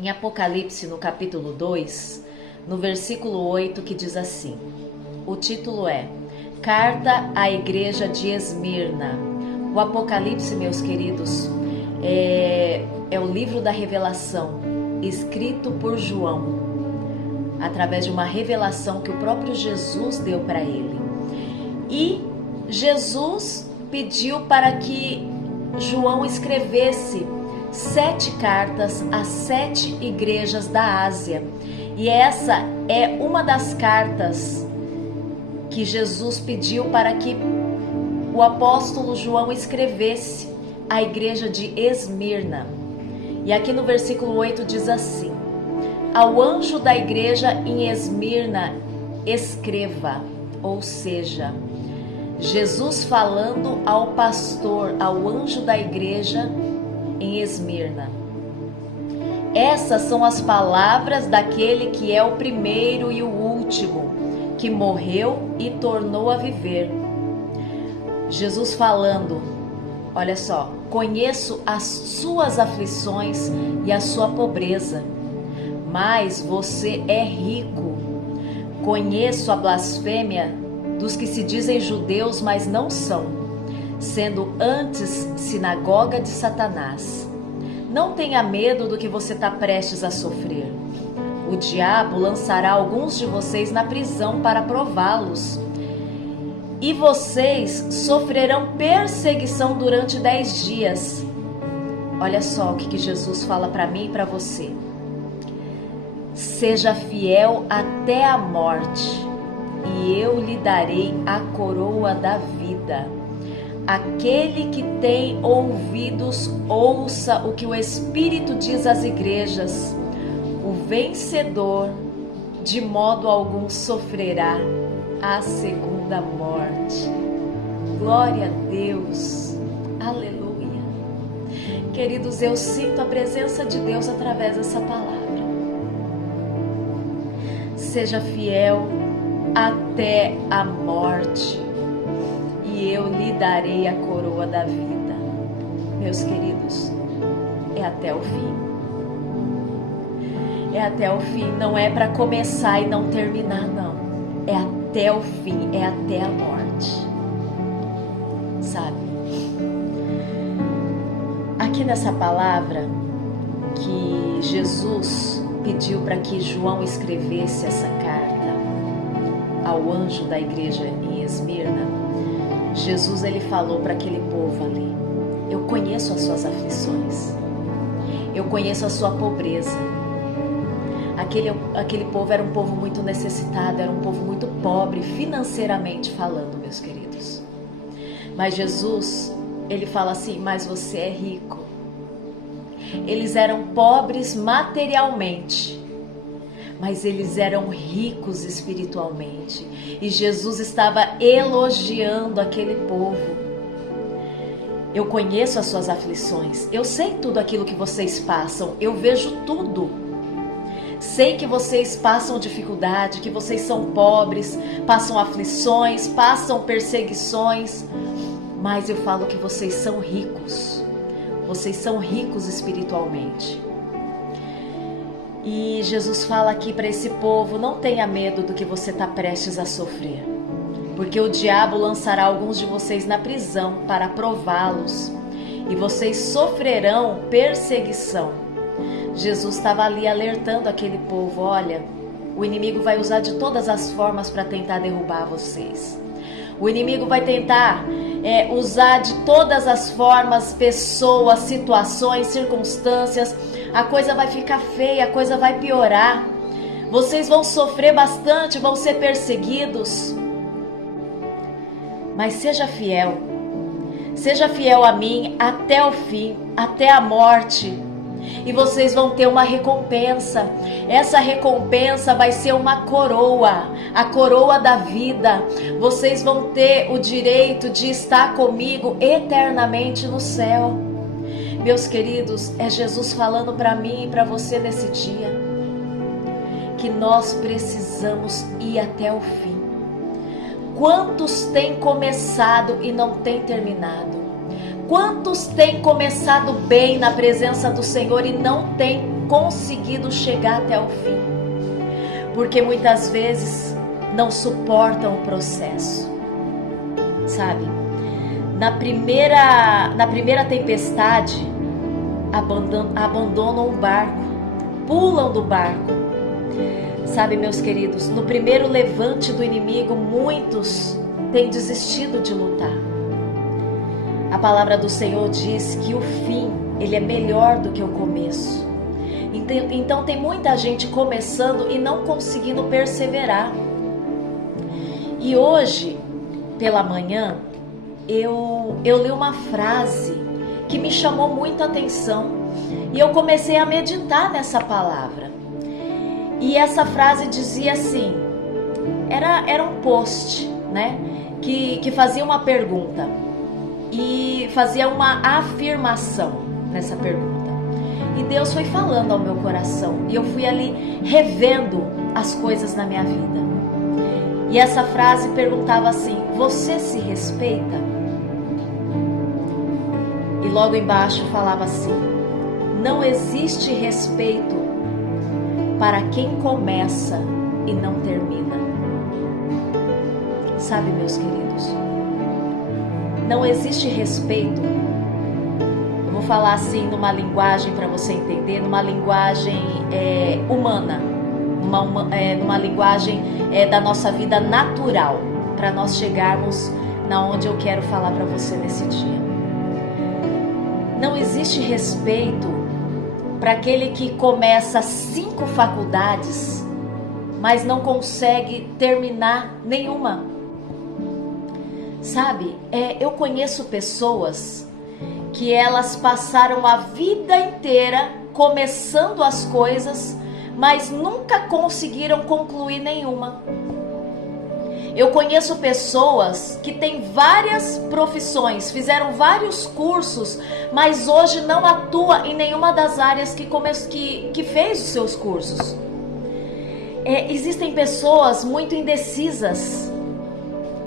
em Apocalipse, no capítulo 2, no versículo 8, que diz assim. O título é Carta à Igreja de Esmirna. O Apocalipse, meus queridos, é o livro da revelação, escrito por João, através de uma revelação que o próprio Jesus deu para ele. E Jesus pediu para que João escrevesse 7 cartas às 7 igrejas da Ásia. E essa é uma das cartas que Jesus pediu para que o apóstolo João escrevesse à igreja de Esmirna. E aqui no versículo 8 diz assim: ao anjo da igreja em Esmirna escreva, ou seja, Jesus falando ao pastor, ao anjo da igreja em Esmirna. Essas são as palavras daquele que é o primeiro e o último, que morreu e tornou a viver. Jesus falando, olha só, conheço as suas aflições e a sua pobreza, mas você é rico. Conheço a blasfêmia dos que se dizem judeus, mas não são, sendo antes sinagoga de Satanás. Não tenha medo do que você está prestes a sofrer. O diabo lançará alguns de vocês na prisão para prová-los. E vocês sofrerão perseguição durante 10 dias. Olha só o que Jesus fala para mim e para você. Seja fiel até a morte, e eu lhe darei a coroa da vida. Aquele que tem ouvidos, ouça o que o Espírito diz às igrejas. O vencedor, de modo algum, sofrerá a segunda morte. Glória a Deus. Aleluia. Queridos, eu sinto a presença de Deus através dessa palavra. Seja fiel até a morte, e eu lhe darei a coroa da vida. Meus queridos, é até o fim. É até o fim, não é para começar e não terminar, não. É até o fim, é até a morte. Sabe? Aqui nessa palavra que Jesus pediu para que João escrevesse essa carta ao anjo da igreja em Esmirna, Jesus ele falou para aquele povo ali: eu conheço as suas aflições, eu conheço a sua pobreza. Aquele povo era um povo muito necessitado, era um povo muito pobre financeiramente falando, meus queridos. Mas Jesus, ele fala assim: mas você é rico. Eles eram pobres materialmente, mas eles eram ricos espiritualmente. E Jesus estava elogiando aquele povo. Eu conheço as suas aflições, eu sei tudo aquilo que vocês passam, eu vejo tudo. Sei que vocês passam dificuldade, que vocês são pobres, passam aflições, passam perseguições, mas eu falo que vocês são ricos. Vocês são ricos espiritualmente. E Jesus fala aqui para esse povo: não tenha medo do que você está prestes a sofrer, porque o diabo lançará alguns de vocês na prisão para prová-los, e vocês sofrerão perseguição. Jesus estava ali alertando aquele povo: olha, o inimigo vai usar de todas as formas para tentar derrubar vocês. O inimigo vai tentar usar de todas as formas, pessoas, situações, circunstâncias. A coisa vai ficar feia, a coisa vai piorar. Vocês vão sofrer bastante, vão ser perseguidos. Mas seja fiel. Seja fiel a mim até o fim, até a morte. E vocês vão ter uma recompensa. Essa recompensa vai ser uma coroa, a coroa da vida. Vocês vão ter o direito de estar comigo eternamente no céu. Meus queridos, é Jesus falando para mim e para você nesse dia que nós precisamos ir até o fim. Quantos têm começado e não têm terminado? Quantos têm começado bem na presença do Senhor e não têm conseguido chegar até o fim, porque muitas vezes não suportam o processo, sabe? Na primeira tempestade, abandonam o barco, pulam do barco. Sabe, meus queridos, no primeiro levante do inimigo, muitos têm desistido de lutar. A palavra do Senhor diz que o fim, ele é melhor do que o começo. Então tem muita gente começando e não conseguindo perseverar. E hoje, pela manhã, eu li uma frase que me chamou muito a atenção. E eu comecei a meditar nessa palavra. E essa frase dizia assim, era um post, né? Que fazia uma pergunta e fazia uma afirmação nessa pergunta. E Deus foi falando ao meu coração e eu fui ali revendo as coisas na minha vida. E essa frase perguntava assim: você se respeita? E logo embaixo falava assim: não existe respeito para quem começa e não termina. Sabe, meus queridos, não existe respeito. Eu vou falar assim numa linguagem para você entender, numa linguagem humana, numa linguagem da nossa vida natural, para nós chegarmos na onde eu quero falar para você nesse dia. Não existe respeito para aquele que começa 5 faculdades, mas não consegue terminar nenhuma. Sabe, eu conheço pessoas que elas passaram a vida inteira começando as coisas, mas nunca conseguiram concluir nenhuma. Eu conheço pessoas que têm várias profissões, fizeram vários cursos, mas hoje não atua em nenhuma das áreas que fez os seus cursos. Existem pessoas muito indecisas,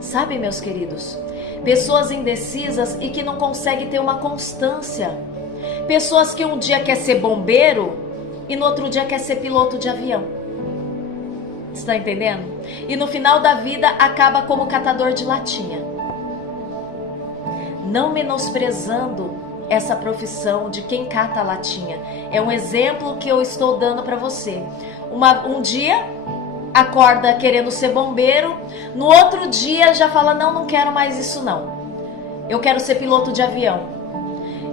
sabe, meus queridos? Pessoas indecisas e que não conseguem ter uma constância. Pessoas que um dia quer ser bombeiro e no outro dia quer ser piloto de avião. Você está entendendo? E no final da vida acaba como catador de latinha. Não menosprezando essa profissão de quem cata a latinha. É um exemplo que eu estou dando para você. Um dia acorda querendo ser bombeiro, no outro dia já fala: não quero mais isso não. Eu quero ser piloto de avião.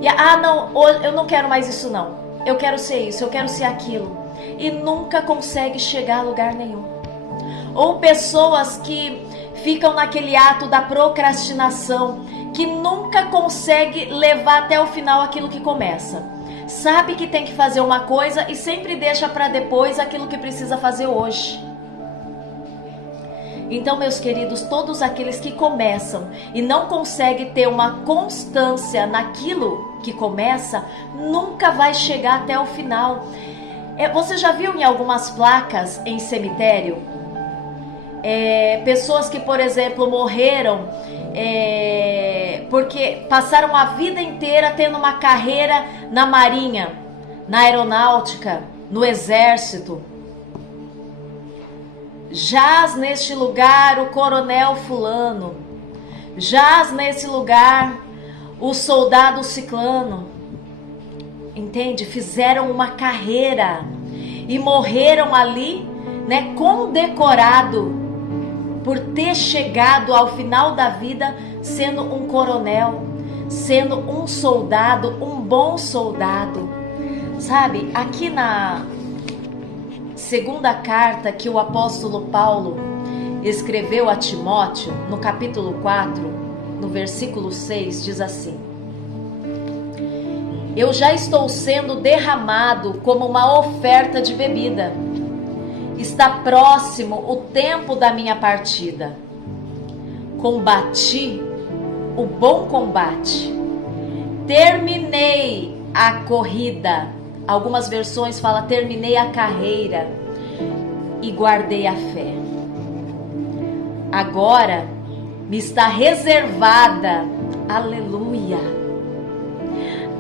E não, eu não quero mais isso não. Eu quero ser isso, eu quero ser aquilo. E nunca consegue chegar a lugar nenhum. Ou pessoas que ficam naquele ato da procrastinação, que nunca consegue levar até o final aquilo que começa. Sabe que tem que fazer uma coisa e sempre deixa para depois aquilo que precisa fazer hoje. Então, meus queridos, todos aqueles que começam e não conseguem ter uma constância naquilo que começa, nunca vai chegar até o final. Você já viu em algumas placas em cemitério? Pessoas que, por exemplo, morreram porque passaram a vida inteira tendo uma carreira na marinha, na aeronáutica, no exército. Jaz neste lugar o coronel fulano, jaz nesse lugar o soldado ciclano. Entende? Fizeram uma carreira e morreram ali, né, condecorado por ter chegado ao final da vida sendo um coronel, sendo um soldado, um bom soldado. Sabe, aqui na segunda carta que o apóstolo Paulo escreveu a Timóteo, no capítulo 4, no versículo 6, diz assim: eu já estou sendo derramado como uma oferta de bebida. Está próximo o tempo da minha partida. Combati o bom combate. Terminei a corrida. Algumas versões falam terminei a carreira e guardei a fé. Agora me está reservada, aleluia,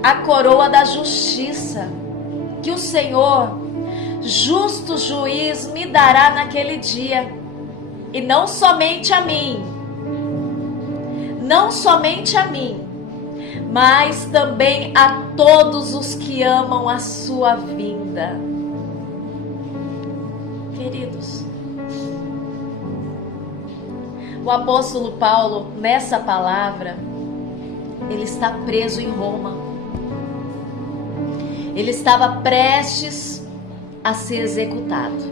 a coroa da justiça, que o Senhor, justo juiz, me dará naquele dia. E não somente a mim, mas também a todos os que amam a sua vinda. Queridos, o apóstolo Paulo, nessa palavra, ele está preso em Roma. Ele estava prestes a ser executado.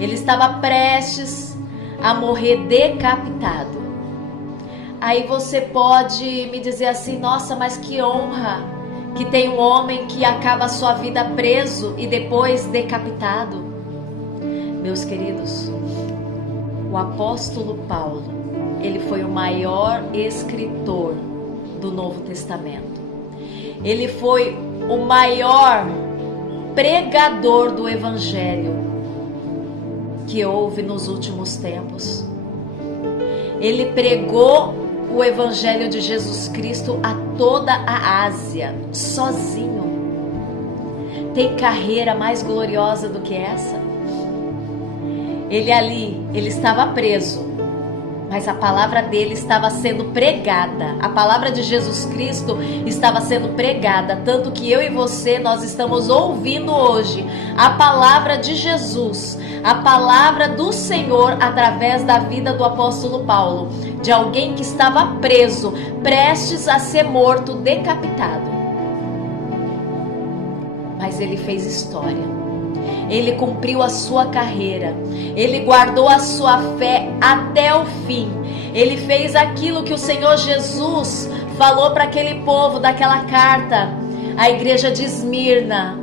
Ele estava prestes a morrer decapitado. Aí você pode me dizer assim: nossa, mas que honra que tem um homem que acaba a sua vida preso e depois decapitado. Meus queridos, o apóstolo Paulo, ele foi o maior escritor do Novo Testamento. Ele foi o maior pregador do Evangelho que houve nos últimos tempos. Ele pregou o Evangelho de Jesus Cristo a toda a Ásia, sozinho. Tem carreira mais gloriosa do que essa? Ele estava preso, mas a palavra dele estava sendo pregada. A palavra de Jesus Cristo estava sendo pregada, tanto que eu e você, nós estamos ouvindo hoje a palavra de Jesus, a palavra do Senhor através da vida do apóstolo Paulo, de alguém que estava preso, prestes a ser morto, decapitado. Mas ele fez história. Ele cumpriu a sua carreira, ele guardou a sua fé até o fim. Ele fez aquilo que o Senhor Jesus falou para aquele povo daquela carta, a igreja de Esmirna: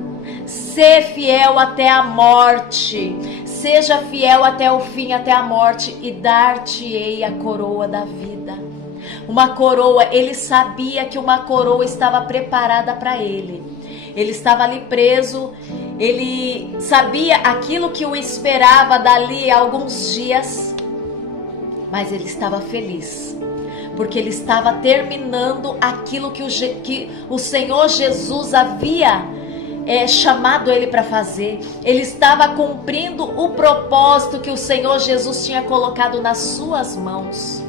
sê fiel até a morte, seja fiel até o fim, até a morte, e dar-te-ei a coroa da vida. Uma coroa, ele sabia que uma coroa estava preparada para ele. Ele estava ali preso. Ele sabia aquilo que o esperava dali a alguns dias, mas ele estava feliz, porque ele estava terminando aquilo que o Senhor Jesus havia chamado ele para fazer. Ele estava cumprindo o propósito que o Senhor Jesus tinha colocado nas suas mãos.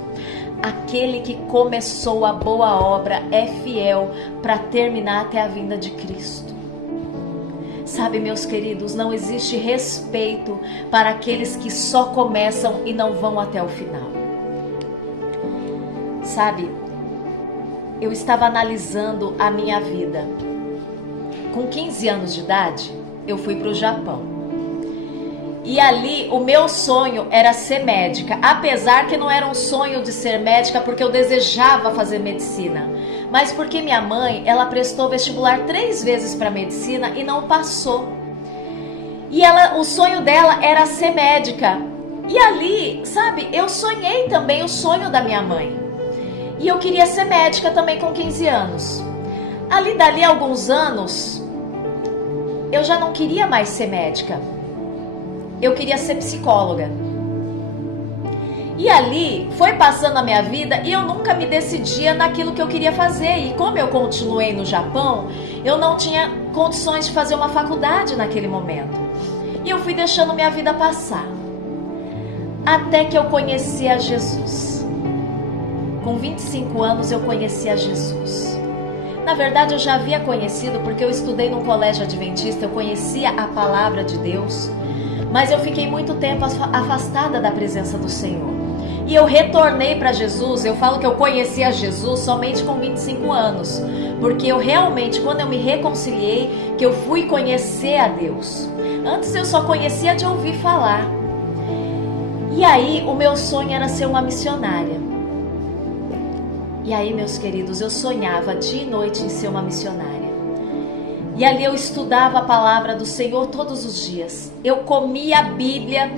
Aquele que começou a boa obra é fiel para terminar até a vinda de Cristo. Sabe, meus queridos, não existe respeito para aqueles que só começam e não vão até o final. Sabe, eu estava analisando a minha vida. Com 15 anos de idade, eu fui para o Japão. E ali o meu sonho era ser médica, apesar que não era um sonho de ser médica porque eu desejava fazer medicina, mas porque minha mãe, ela prestou vestibular 3 vezes para medicina e não passou. E o sonho dela era ser médica. E ali, sabe, eu sonhei também o sonho da minha mãe. E eu queria ser médica também com 15 anos. Dali a alguns anos, eu já não queria mais ser médica. Eu queria ser psicóloga. E ali foi passando a minha vida e eu nunca me decidia naquilo que eu queria fazer. E como eu continuei no Japão, eu não tinha condições de fazer uma faculdade naquele momento. E eu fui deixando minha vida passar. Até que eu conheci a Jesus. Com 25 anos eu conheci a Jesus. Na verdade eu já havia conhecido porque eu estudei num colégio adventista, eu conhecia a palavra de Deus. Mas eu fiquei muito tempo afastada da presença do Senhor. E eu retornei para Jesus. Eu falo que eu conheci a Jesus somente com 25 anos. Porque eu realmente, quando eu me reconciliei, que eu fui conhecer a Deus. Antes eu só conhecia de ouvir falar. E aí o meu sonho era ser uma missionária. E aí, meus queridos, eu sonhava dia e noite em ser uma missionária. E ali eu estudava a palavra do Senhor todos os dias. Eu comia a Bíblia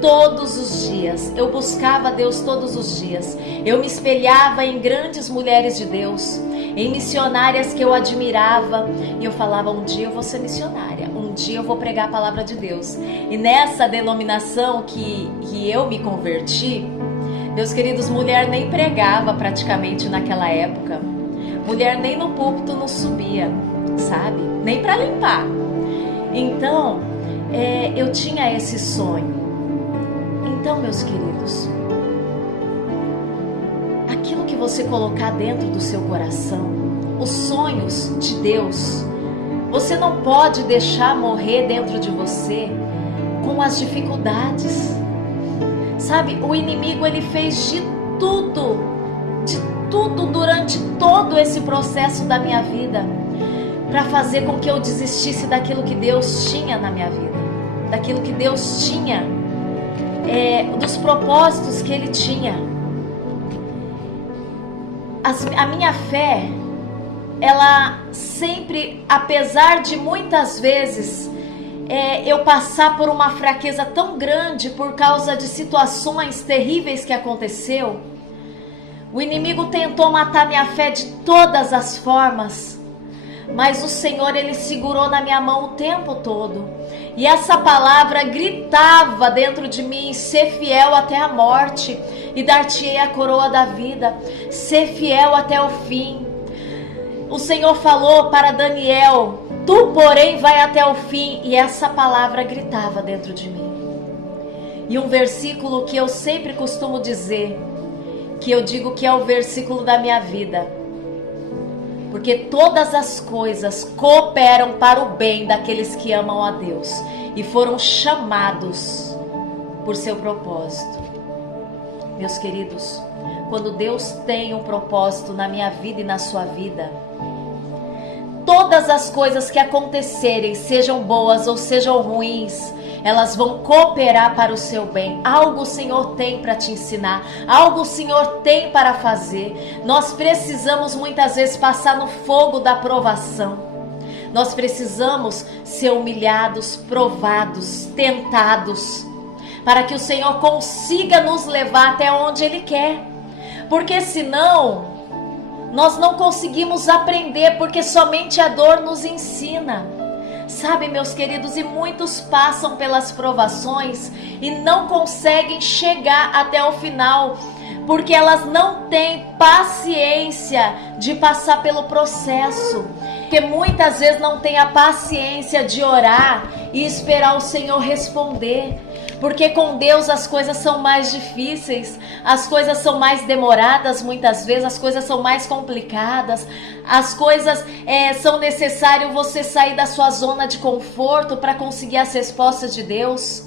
todos os dias. Eu buscava Deus todos os dias. Eu me espelhava em grandes mulheres de Deus, em missionárias que eu admirava. E eu falava: um dia eu vou ser missionária, um dia eu vou pregar a palavra de Deus. E nessa denominação que eu me converti, meus queridos, mulher nem pregava praticamente naquela época. Mulher nem no púlpito não subia, sabe? Nem para limpar. Então, eu tinha esse sonho. Então, meus queridos, aquilo que você colocar dentro do seu coração, os sonhos de Deus, você não pode deixar morrer dentro de você com as dificuldades. Sabe, o inimigo ele fez de tudo durante todo esse processo da minha vida para fazer com que eu desistisse daquilo que Deus tinha na minha vida, daquilo que Deus tinha, dos propósitos que Ele tinha. A minha fé, ela sempre, apesar de muitas vezes eu passar por uma fraqueza tão grande por causa de situações terríveis que aconteceu, o inimigo tentou matar minha fé de todas as formas, mas o Senhor, Ele segurou na minha mão o tempo todo. E essa palavra gritava dentro de mim: ser fiel até a morte, e dar-te-ei a coroa da vida. Ser fiel até o fim. O Senhor falou para Daniel: tu, porém, vai até o fim. E essa palavra gritava dentro de mim. E um versículo que eu sempre costumo dizer, que eu digo que é o versículo da minha vida: porque todas as coisas cooperam para o bem daqueles que amam a Deus e foram chamados por seu propósito. Meus queridos, quando Deus tem um propósito na minha vida e na sua vida, todas as coisas que acontecerem, sejam boas ou sejam ruins, elas vão cooperar para o seu bem. Algo o Senhor tem para te ensinar, algo o Senhor tem para fazer. Nós precisamos muitas vezes passar no fogo da provação. Nós precisamos ser humilhados, provados, tentados, para que o Senhor consiga nos levar até onde Ele quer. Porque senão nós não conseguimos aprender, porque somente a dor nos ensina. Sabe, meus queridos, e muitos passam pelas provações e não conseguem chegar até o final, porque elas não têm paciência de passar pelo processo, porque muitas vezes não têm a paciência de orar e esperar o Senhor responder. Porque com Deus as coisas são mais difíceis, as coisas são mais demoradas muitas vezes, as coisas são mais complicadas, as coisas são necessário você sair da sua zona de conforto para conseguir as respostas de Deus.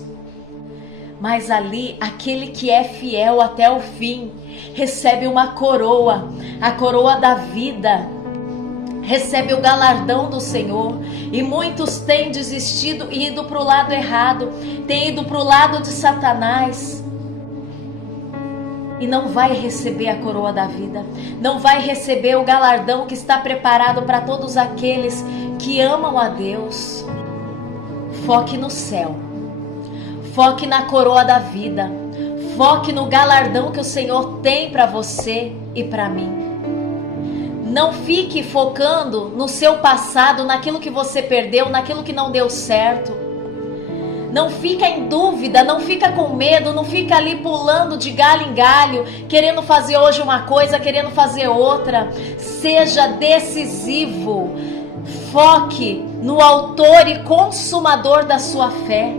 Mas ali, aquele que é fiel até o fim, recebe uma coroa, a coroa da vida, recebe o galardão do Senhor. E muitos têm desistido e ido para o lado errado, têm ido para o lado de Satanás, e não vai receber a coroa da vida, não vai receber o galardão que está preparado para todos aqueles que amam a Deus. Foque no céu, foque na coroa da vida, foque no galardão que o Senhor tem para você e para mim. Não fique focando no seu passado, naquilo que você perdeu, naquilo que não deu certo. Não fica em dúvida, não fica com medo, não fica ali pulando de galho em galho, querendo fazer hoje uma coisa, querendo fazer outra. Seja decisivo. Foque no autor e consumador da sua fé.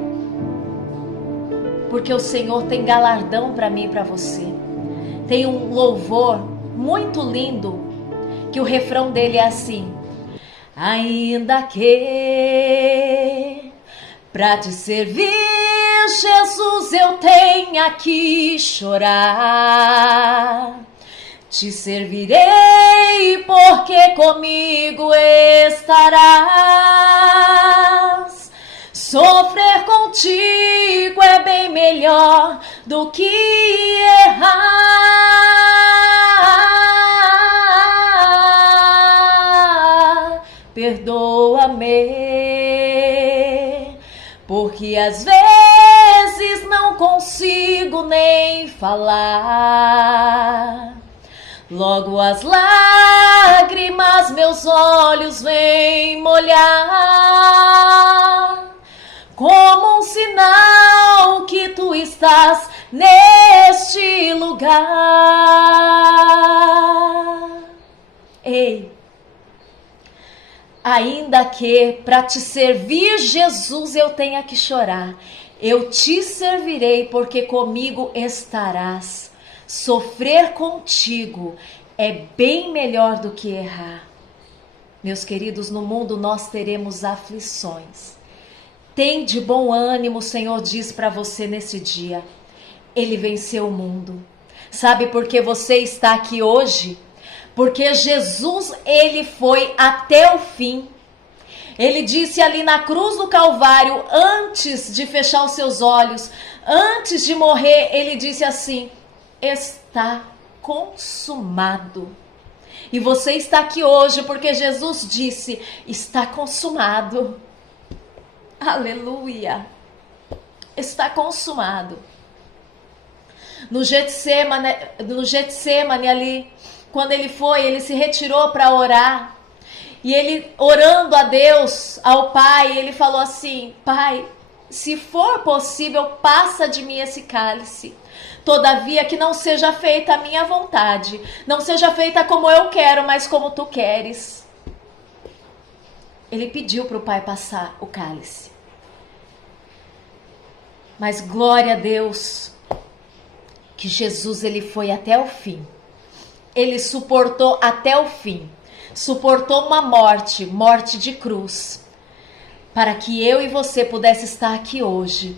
Porque o Senhor tem galardão para mim e para você. Tem um louvor muito lindo, que o refrão dele é assim: ainda que pra te servir, Jesus, eu tenha que chorar, te servirei porque comigo estarás. Sofrer contigo é bem melhor do que errar. Perdoa-me, porque às vezes não consigo nem falar. Logo as lágrimas meus olhos vêm molhar, como um sinal que tu estás neste lugar. Ei, ainda que para te servir, Jesus, eu tenha que chorar, eu te servirei porque comigo estarás. Sofrer contigo é bem melhor do que errar. Meus queridos, no mundo nós teremos aflições. Tem de bom ânimo, o Senhor diz para você nesse dia. Ele venceu o mundo. Sabe por que você está aqui hoje? Porque Jesus, ele foi até o fim. Ele disse ali na cruz do Calvário, antes de fechar os seus olhos, antes de morrer, ele disse assim: está consumado. E você está aqui hoje porque Jesus disse: está consumado. Aleluia. Está consumado. No Getsemane ali, quando ele se retirou para orar. E ele orando a Deus, ao Pai, ele falou assim: Pai, se for possível, passa de mim esse cálice. Todavia que não seja feita a minha vontade, não seja feita como eu quero, mas como tu queres. Ele pediu para o Pai passar o cálice. Mas glória a Deus, que Jesus ele foi até o fim. Ele suportou até o fim. Suportou uma morte de cruz, para que eu e você pudesse estar aqui hoje.